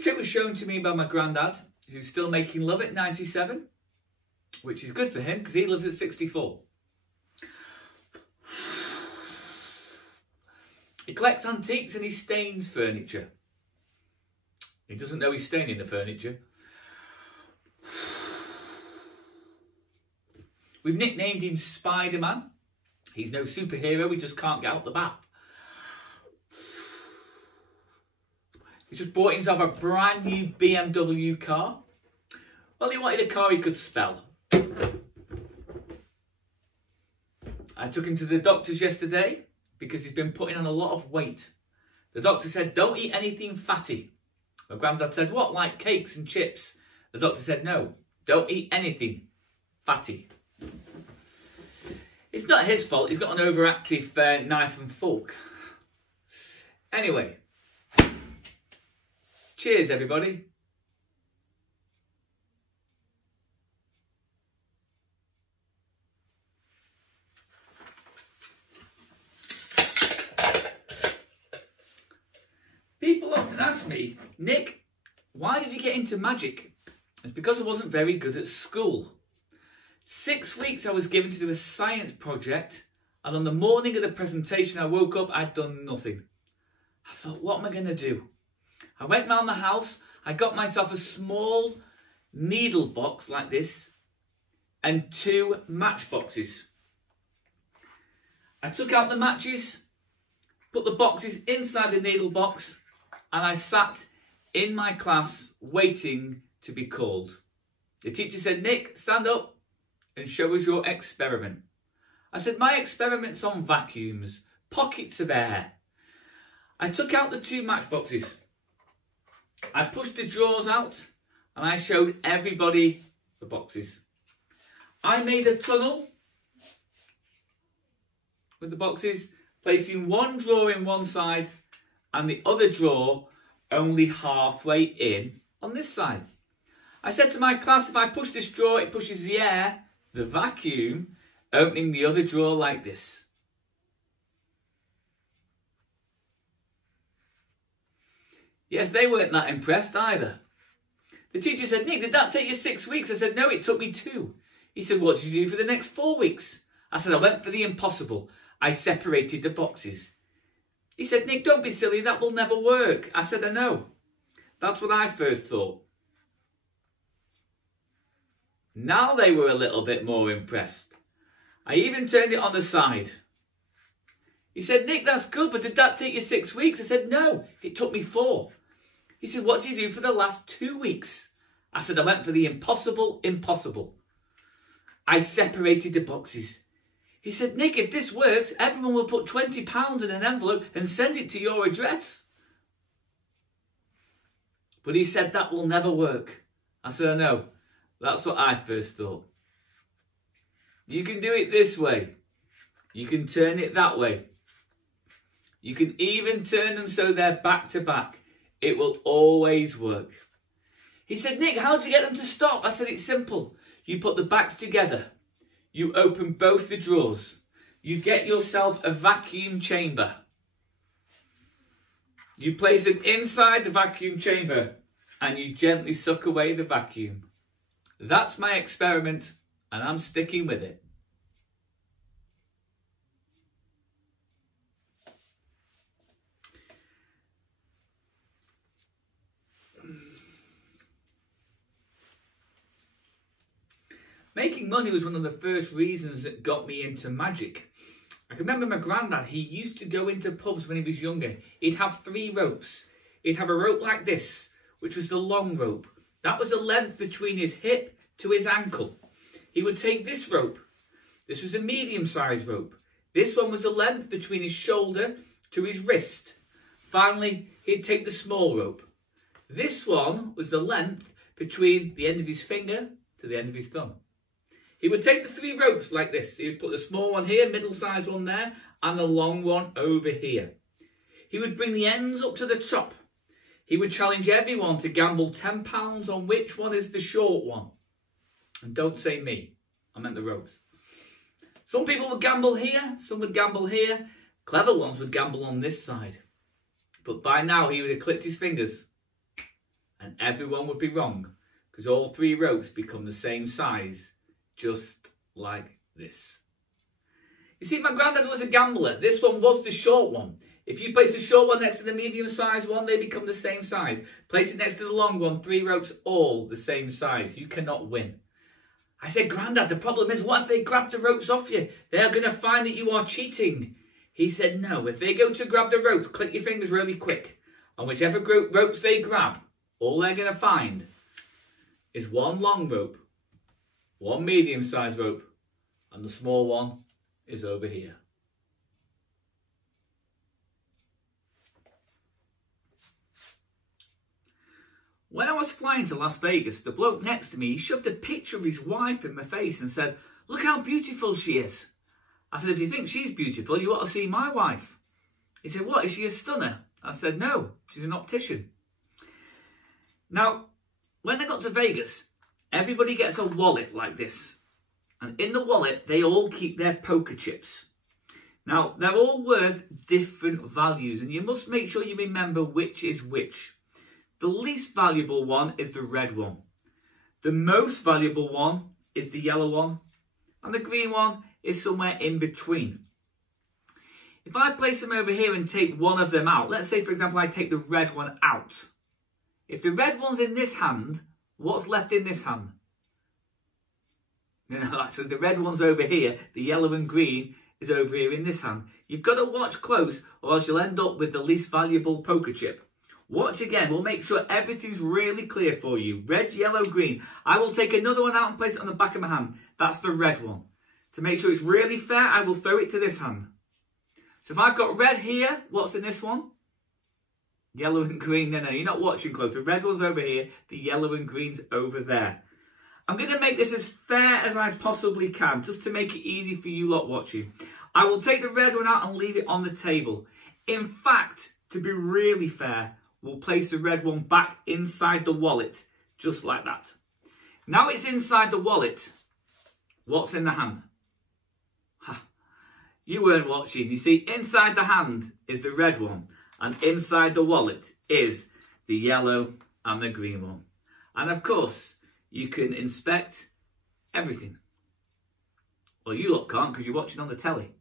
This trick was shown to me by my granddad, who's still making love at 97, which is good for him because he lives at 64. He collects antiques and he stains furniture. He doesn't know he's staining the furniture. We've nicknamed him Spider-Man. He's no superhero, he just can't get out the bath. He's just bought himself a brand new BMW car. Well, he wanted a car he could spell. I took him to the doctor's yesterday because he's been putting on a lot of weight. The doctor said, don't eat anything fatty. My granddad said, what, like cakes and chips? The doctor said, no, don't eat anything fatty. It's not his fault, he's got an overactive knife and fork. Anyway, cheers everybody. People often ask me, Nick, why did you get into magic? It's because I wasn't very good at school. 6 weeks I was given to do a science project, and on the morning of the presentation I woke up, I'd done nothing. I thought, what am I going to do? I went round the house, I got myself a small needle box like this and 2 matchboxes. I took out the matches, put the boxes inside the needle box, and I sat in my class waiting to be called. The teacher said, Nick, stand up and show us your experiment. I said, my experiment's on vacuums, pockets of air. I took out the 2 matchboxes. I pushed the drawers out and I showed everybody the boxes. I made a tunnel with the boxes, placing one drawer in one side and the other drawer only halfway in on this side. I said to my class, if I push this drawer, it pushes the air, the vacuum, opening the other drawer like this. Yes, they weren't that impressed either. The teacher said, Nick, did that take you 6 weeks? I said, no, it took me 2. He said, what did you do for the next 4 weeks? I said, I went for the impossible. I separated the boxes. He said, Nick, don't be silly, that will never work. I said, I know. That's what I first thought. Now they were a little bit more impressed. I even turned it on the side. He said, Nick, that's good, but did that take you 6 weeks? I said, no, it took me 4. He said, what did you do for the last 2 weeks? I said, I went for the impossible. I separated the boxes. He said, Nick, if this works, everyone will put £20 in an envelope and send it to your address. But he said, that will never work. I said, I know. That's what I first thought. You can do it this way. You can turn it that way. You can even turn them so they're back to back. It will always work. He said, Nick, how do you get them to stop? I said, it's simple. You put the backs together. You open both the drawers. You get yourself a vacuum chamber. You place it inside the vacuum chamber and you gently suck away the vacuum. That's my experiment and I'm sticking with it. Making money was one of the first reasons that got me into magic. I can remember my granddad, he used to go into pubs when he was younger. He'd have 3 ropes. He'd have a rope like this, which was the long rope. That was the length between his hip to his ankle. He would take this rope. This was a medium-sized rope. This one was the length between his shoulder to his wrist. Finally, he'd take the small rope. This one was the length between the end of his finger to the end of his thumb. He would take the 3 ropes like this. He would put the small one here, middle-sized one there, and the long one over here. He would bring the ends up to the top. He would challenge everyone to gamble £10 on which one is the short one. And don't say me, I meant the ropes. Some people would gamble here, some would gamble here. Clever ones would gamble on this side. But by now he would have clicked his fingers And everyone would be wrong, because all 3 ropes become the same size, just like this. You see, my granddad was a gambler. This one was the short one. If you place the short one next to the medium-sized one, they become the same size. Place it next to the long one, 3 ropes, all the same size. You cannot win. I said, Grandad, the problem is, what if they grab the ropes off you? They're going to find that you are cheating. He said, no, if they go to grab the ropes, click your fingers really quick. And whichever ropes they grab, all they're going to find is 1 long rope, 1 medium-sized rope, and the small one is over here. When I was flying to Las Vegas, the bloke next to me shoved a picture of his wife in my face and said, look how beautiful she is. I said, if you think she's beautiful, you ought to see my wife. He said, what, is she a stunner? I said, no, she's an optician. Now, when I got to Vegas, everybody gets a wallet like this. And in the wallet, they all keep their poker chips. Now, they're all worth different values, and you must make sure you remember which is which. The least valuable one is the red one. The most valuable one is the yellow one. And the green one is somewhere in between. If I place them over here and take one of them out, let's say, for example, I take the red one out. If the red one's in this hand, what's left in this hand? No, so the red one's over here, the yellow and green is over here in this hand. You've got to watch close, or else you'll end up with the least valuable poker chip. Watch again, we'll make sure everything's really clear for you. Red, yellow, green. I will take another one out and place it on the back of my hand. That's the red one. To make sure it's really fair, I will throw it to this hand. So if I've got red here, what's in this one? Yellow and green. No, you're not watching close. The red one's over here, the yellow and green's over there. I'm going to make this as fair as I possibly can, just to make it easy for you lot watching. I will take the red one out and leave it on the table. In fact, to be really fair, we'll place the red one back inside the wallet, just like that. Now it's inside the wallet. What's in the hand? Ha, you weren't watching. You see, inside the hand is the red one, and inside the wallet is the yellow and the green one. And of course, you can inspect everything. Well, you lot can't because you're watching on the telly.